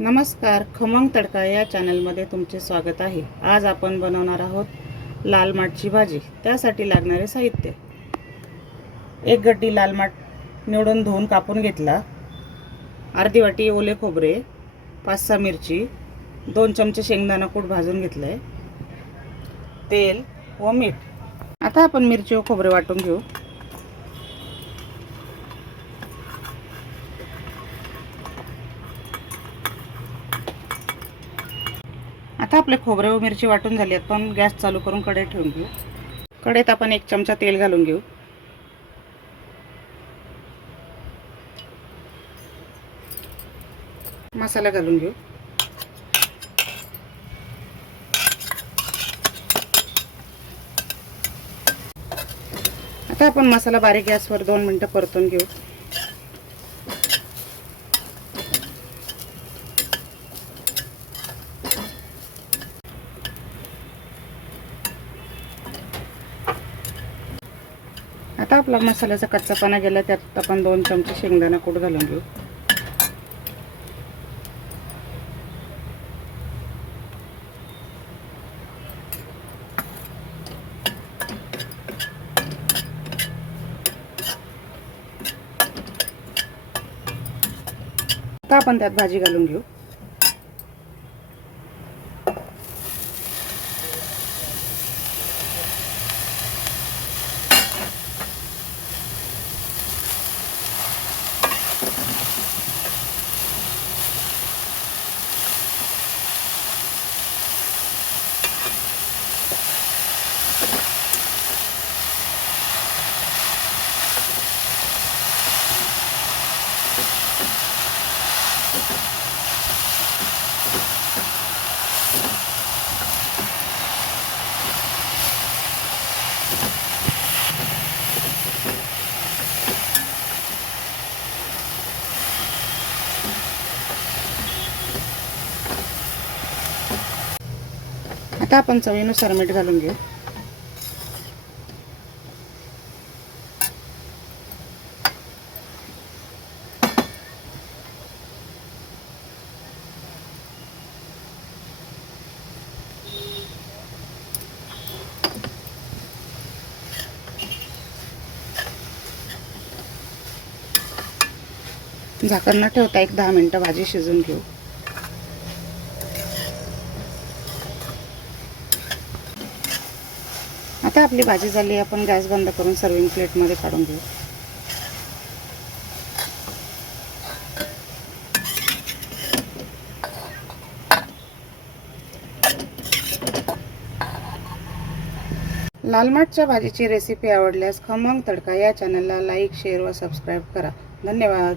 नमस्कार खमंग तडका या चॅनलमध्ये तुमचे स्वागत आहे. आज आपण बनवणार आहोत लाल माठची भाजी त्यासाठी लागणारे साहित्य. एक गड्डी लाल माठ निवडून धुवून कापून घेतला. अर्धी वाटी ओले खोबरे पाच सहा मिरची दोन चमचे शेंगदाणा कूट भाजून घेतलं आहे तेल व मीठ. आता आपण मिरची व खोबरे वाटून घेऊ. आता आपले खोबरे व मिरची वाटून झाली आहेत पण गॅस चालू करून कढई ठेवून घेऊ. कढईत आपण एक चमचा तेल घालून घेऊ. मसाला घालून घेऊ. आता आपण मसाला बारीक गॅसवर दोन मिनटं परतून घेऊ. आता आपला मसाल्याचा कच्चापणा गेला त्यात आपण दोन चमचे शेंगदाणा कूट घालून घेऊ. आता आपण त्यात भाजी घालून घेऊ. आता आपण चवीनुसार मीठ घालून घेऊ? झाकण न ठेवता एक दहा मिनटं भाजी शिजून घेऊ. आता आपली भाजी झाली आपण गॅस बंद करून सर्विंग प्लेटमध्ये काढून घेऊ. लाल माठच्या भाजीची रेसिपी आवडल्यास खमंग तडका या चॅनलला लाईक शेअर व सबस्क्राईब करा. धन्यवाद.